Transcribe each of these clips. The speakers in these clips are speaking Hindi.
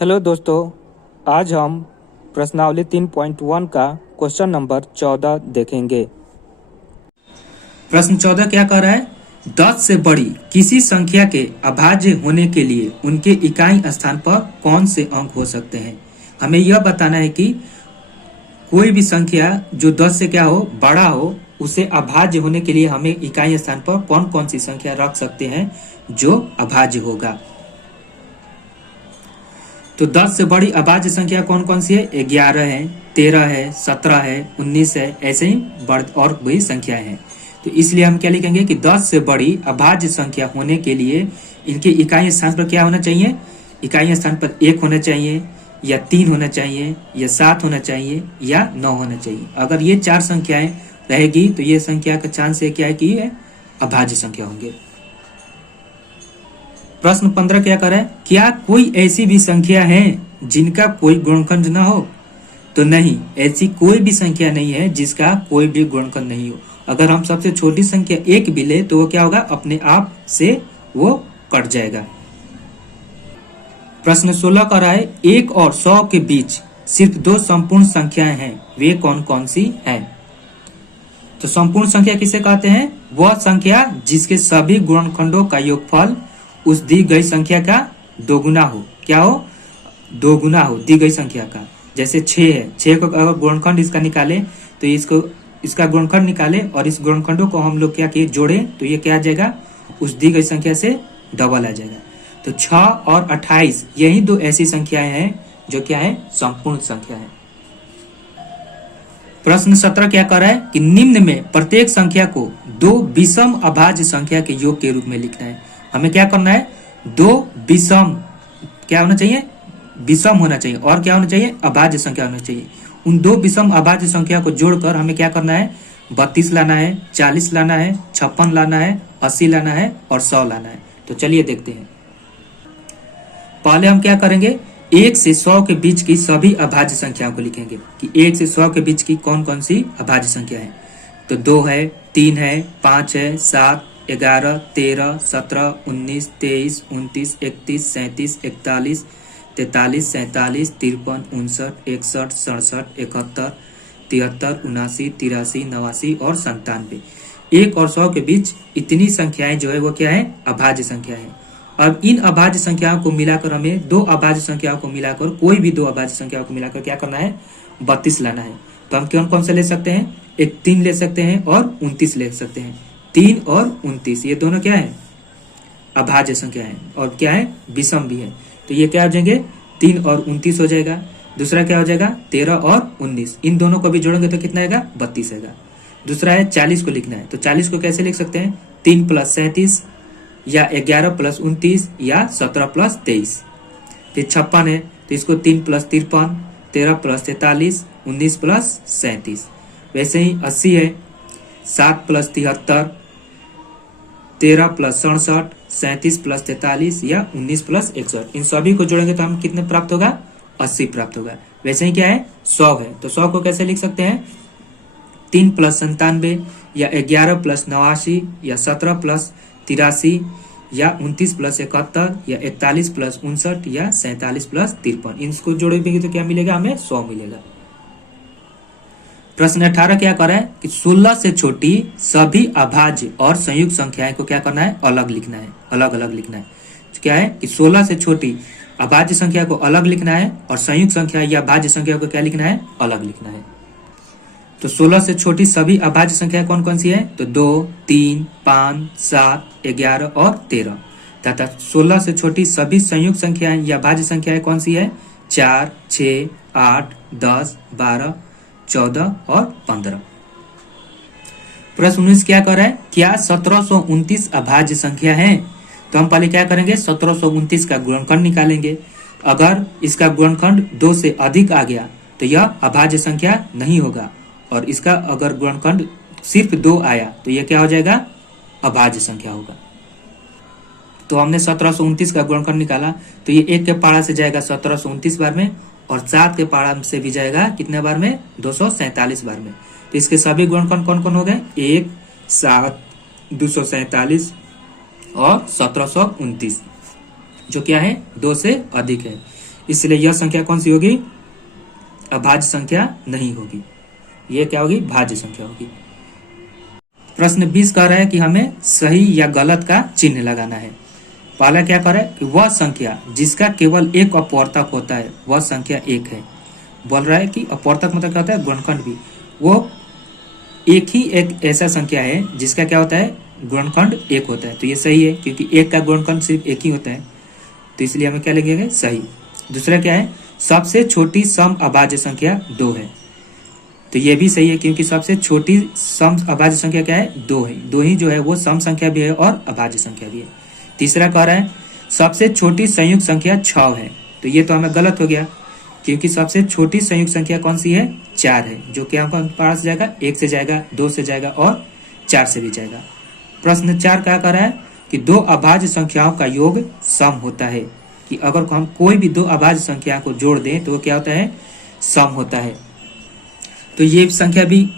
हेलो दोस्तों, आज हम प्रश्नावली 3.1 का क्वेश्चन नंबर 14 देखेंगे। प्रश्न 14 क्या कह रहा है? 10 से बड़ी किसी संख्या के अभाज्य होने के लिए उनके इकाई स्थान पर कौन से अंक हो सकते हैं। हमें यह बताना है कि कोई भी संख्या जो 10 से क्या हो, बड़ा हो, उसे अभाज्य होने के लिए हमें इकाई स्थान पर कौन कौन सी संख्या रख सकते हैं जो अभाज्य होगा। तो 10 से बड़ी अभाज्य संख्या कौन कौन सी है? 11 है, 13 है, 17 है, 19 है, ऐसे ही और भी संख्याएं हैं। तो इसलिए हम क्या लिखेंगे कि 10 से बड़ी अभाज्य संख्या होने के लिए इनके इकाई स्थान पर क्या होना चाहिए? इकाई स्थान पर 1 होना चाहिए, या 3 होना चाहिए, या 7 होना चाहिए, या 9 होना चाहिए। अगर ये 4 संख्याएं रहेगी तो ये संख्या का चांस है क्या है कि ये अभाज्य संख्या होंगे। प्रश्न 15 क्या कर रहा है? क्या कोई ऐसी भी संख्या है जिनका कोई गुणनखंड न हो? तो नहीं, ऐसी कोई भी संख्या नहीं है जिसका कोई भी गुणनखंड नहीं हो। अगर हम सबसे छोटी संख्या 1 भी ले तो वो क्या होगा? अपने आप से वो कट जाएगा। प्रश्न 16 कर रहा है, 1 और 100 के बीच सिर्फ 2 संपूर्ण संख्याएं हैं, वे कौन कौन सी हैं? तो संपूर्ण संख्या किसे कहते हैं? वह संख्या जिसके सभी गुणनखंडों का योगफल उस दी गई संख्या का दोगुना हो। क्या हो? दोगुना हो दी गई संख्या का। जैसे 6 है, 6 को अगर गुणनखंड इसका निकाले तो इसका गुणनखंड निकाले और इस गुणनखंडों को हम लोग क्या किए, जोड़े, तो ये क्या आ जाएगा? उस दी गई संख्या से डबल आ जाएगा। तो 6 और 28 यही 2 ऐसी संख्याएं हैं जो क्या है? संपूर्ण संख्या है। प्रश्न 17 क्या कर रहा है कि निम्न में प्रत्येक संख्या को 2 विषम अभाज्य संख्या के योग के रूप में लिखना है। हमें क्या करना है? 2 विषम क्या होना चाहिए? विषम होना चाहिए। और क्या होना चाहिए? अभाज्य संख्या होना चाहिए। उन 2 विषम अभाज्य संख्या को जोड़कर हमें क्या करना है? 32 लाना है, 40 लाना है, 56 लाना है, 80 लाना है और 100 लाना है। तो चलिए देखते हैं। पहले हम क्या करेंगे? 1 से 100 के बीच की सभी अभाज्य संख्याओं को लिखेंगे कि 1 से 100 के बीच की कौन कौन सी अभाज्य संख्या है। तो 2 है, 3 है, 5 है, 7, 11, 13, 17, 19, 23, 29, 31, 37, 41, 43, 47, 53, 59, 61, 67, 71, 73, 79, 83, 89 और 97। 1 और 100 के बीच इतनी संख्याएं जो है वो क्या है? अभाज्य संख्या है। अब इन अभाज्य संख्याओं को मिलाकर हमें 2 अभाज्य संख्याओं को मिलाकर, कोई भी 2 अभाज्य संख्याओं को मिलाकर क्या करना है? 32 लाना है। तो हम कौन कौन से ले सकते हैं? एक 3 ले सकते हैं और 29 ले सकते हैं। 3 और 29 ये दोनों क्या है? अभाज्य संख्या है और क्या है? विषम भी है। तो ये क्या हो जाएंगे? 3 और 29 हो जाएगा। दूसरा क्या हो जाएगा? 13 और 19। इन दोनों को भी जोड़ेंगे तो कितना आएगा? 32 आएगा। दूसरा है 40 को लिखना है। तो 40 को कैसे लिख सकते हैं? 3 + 37 या 11 + 29 या 17 + 23। फिर 56 है तो इसको 3 + 53, 13 + 43, 19 + 37। वैसे ही 80 है, 7 + 73, 13 + 67, 37 + 43 या 19 + 61। इन सभी को जोड़ेंगे तो हम कितने प्राप्त होगा? 80 प्राप्त होगा। वैसे ही क्या है? 100 है। तो 100 को कैसे लिख सकते हैं? 3 + 97 या 11 + 89 या 17 + 83 या 29 + 71 या 41 + 59 या 47 + 53। इनको जोड़ेंगे तो क्या मिलेगा? हमें 100 मिलेगा। प्रश्न 18 क्या कर रहा है कि 16 से छोटी सभी अभाज्य और संयुक्त संख्याएं को क्या करना है? अलग लिखना है, अलग अलग लिखना है। क्या है कि 16 से छोटी अभाज्य संख्या को अलग लिखना है और संयुक्त संख्या या भाज्य संख्या को क्या लिखना है? अलग लिखना है। तो 16 से छोटी सभी अभाज्य संख्या कौन कौन सी है? तो 2, 3, 5, 7, 11 और 13 तथा 16 से छोटी सभी संयुक्त संख्याएं या भाज्य संख्याएं कौन सी है? 4, 6, 8, 10, 12, 14 और 15। प्रश्न 19 क्या कर रहा है? क्या 1729 अभाज्य संख्या है? तो हम पहले क्या करेंगे? 1729 का गुणनखंड निकालेंगे। अगर इसका गुणनखंड 2 से अधिक आ गया तो यह अभाज्य संख्या नहीं होगा, और इसका अगर गुणनखंड सिर्फ 2 आया तो यह क्या हो जाएगा? अभाज्य संख्या होगा। तो हमने 1729 का गुणनखंड निकाला तो ये 1 के पारा से जाएगा 1729 बार में, और 7 के पारा से भी जाएगा कितने बार में? 247 बार में। तो इसके सभी गुणनखंड कौन कौन हो गए? 1, 7, 247 और 1729, जो क्या है? 2 से अधिक है। इसलिए यह संख्या कौन सी होगी? अभाज्य संख्या नहीं होगी, यह क्या होगी? भाज्य संख्या होगी। प्रश्न 20 कह रहा है कि हमें सही या गलत का चिन्ह लगाना है। पहला क्या कर रहा है कि वह संख्या जिसका केवल एक अपवर्तक होता है वह संख्या 1 है। बोल रहा है कि अपवर्तक मतलब क्या होता है? गुणनखंड भी। वो एक ही एक ऐसा संख्या है जिसका क्या होता है? गुणनखंड 1 होता है। तो ये सही है क्योंकि 1 का गुणनखंड सिर्फ 1 ही होता है, तो इसलिए हमें क्या लिखेंगे? सही। दूसरा क्या है? सबसे छोटी सम अभाज्य संख्या 2 है, तो ये भी सही है क्योंकि सबसे छोटी सम अभाज्य संख्या क्या है? 2 है। 2 ही जो है वो सम संख्या भी है और अभाज्य संख्या भी है। तीसरा कह रहा है सबसे छोटी संयुक्त संख्या 6 है, तो ये तो हमें गलत हो गया क्योंकि सबसे छोटी संयुक्त संख्या कौन सी है? 4 है, जो कि आपका पास जाएगा 1 से जाएगा, 2 से जाएगा और 4 से भी जाएगा। प्रश्न 4 क्या कर रहा है कि दो अभाज्य संख्याओं का योग सम होता है, कि अगर हम कोई भी दो अभाज्य संख्या को जोड़ दें तो वो क्या होता है? सम होता है। तो ये संख्या भी,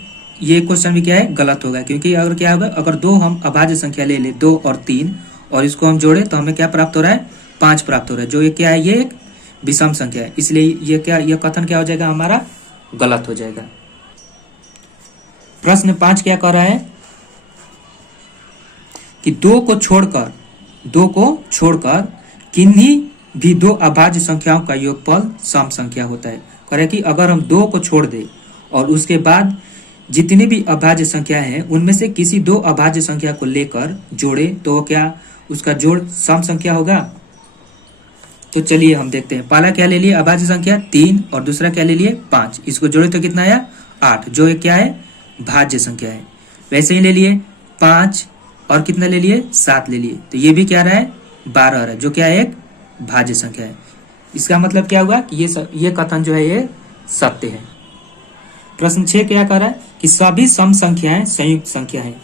ये क्वेश्चन भी क्या है? गलत होगा क्योंकि अगर क्या होगा? अगर दो हम अभाज्य संख्या ले ले 2 और 3 और इसको हम जोड़े तो हमें क्या प्राप्त हो रहा है? 5 प्राप्त हो रहा है, जो ये क्या है? ये एक विषम संख्या है, इसलिए ये क्या, ये कथन क्या हो जाएगा? हमारा गलत हो जाएगा। प्रश्न 5 क्या कर रहा है कि 2 को छोड़कर किन्हीं भी दो अभाज्य संख्याओं का योगफल सम संख्या होता है। कह रहे कि अगर हम 2 को छोड़ दें और उसके बाद जितनी भी अभाज्य संख्या है उनमें से किसी दो अभाज्य संख्या को लेकर जोड़े तो क्या उसका जोड़ सम संख्या होगा? तो चलिए हम देखते हैं। पहला क्या ले लिए? अभाज्य संख्या 3 और दूसरा क्या ले लिए? 5। इसको जोड़े तो कितना आया? 8, जो क्या है? भाज्य संख्या है। वैसे ही ले लिए 5 और कितना ले लिए? 7 ले लिए, तो ये भी क्या रहा है? 12 रहा है, जो क्या है? एक भाज्य संख्या है। इसका मतलब क्या हुआ कि ये कथन जो है ये सत्य है। प्रश्न 6 क्या कर रहा है कि सभी सम संख्याएं संयुक्त संख्या है।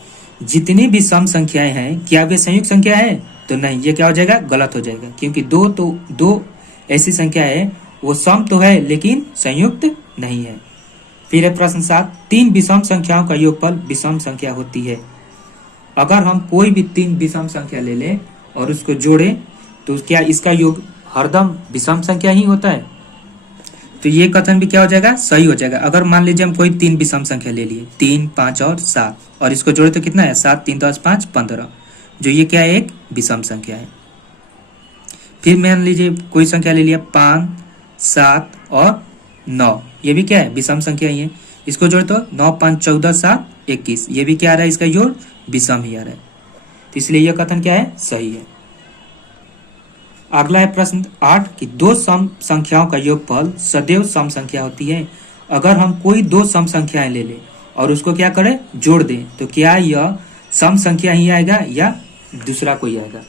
जितनी भी सम संख्याएं हैं क्या वे संयुक्त संख्या है? तो नहीं, ये क्या हो जाएगा? गलत हो जाएगा क्योंकि दो ऐसी संख्या है वो सम तो है लेकिन संयुक्त नहीं है। फिर है प्रश्न 7, 3 विषम संख्याओं का योगफल विषम संख्या होती है। अगर हम कोई भी 3 विषम संख्या ले लें और उसको जोड़े तो क्या इसका योग हरदम विषम संख्या ही होता है? तो ये कथन भी क्या हो जाएगा? सही हो जाएगा। अगर मान लीजिए हम कोई 3 विषम संख्या ले लिए 3, 5 और 7 और इसको जोड़े तो कितना है? 7, 3, 10, 5, 15, जो ये क्या है? एक विषम संख्या है। फिर मान लीजिए कोई संख्या ले लिया 5, 7 और 9, ये भी क्या है? विषम संख्या ही है। इसको जोड़े तो 9, 5, 14, 7, 21, ये भी क्या आ रहा है? इसका योग विषम ही आ रहा है, तो इसलिए यह कथन क्या है? सही है। अगला है प्रश्न 8 कि दो सम संख्याओं का योगफल सदैव सम संख्या होती है। अगर हम कोई दो सम संख्याएं ले लें और उसको क्या करें? जोड़ दें तो क्या यह सम संख्या ही आएगा या दूसरा कोई आएगा?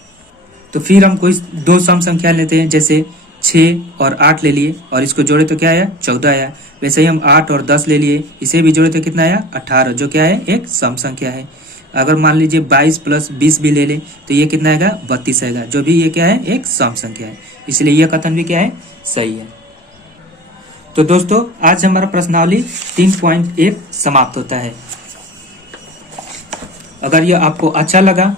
तो फिर हम कोई दो सम संख्या लेते हैं, जैसे 6 और 8 ले लिए और इसको जोड़े तो क्या आया? 14 आया। वैसे ही हम 8 और 10 ले लिए, इसे भी जोड़े तो कितना आया? 18, जो क्या है? एक सम संख्या है। अगर मान लीजिए 22 + 20 भी ले लें तो ये कितना आएगा? 32 आएगा, जो भी ये क्या है? एक सम संख्या है, इसलिए यह कथन भी क्या है? सही है। तो दोस्तों आज हमारा प्रश्नावली 3.1 समाप्त होता है। अगर यह आपको अच्छा लगा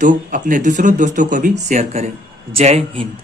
तो अपने दूसरों दोस्तों को भी शेयर करें। जय हिंद।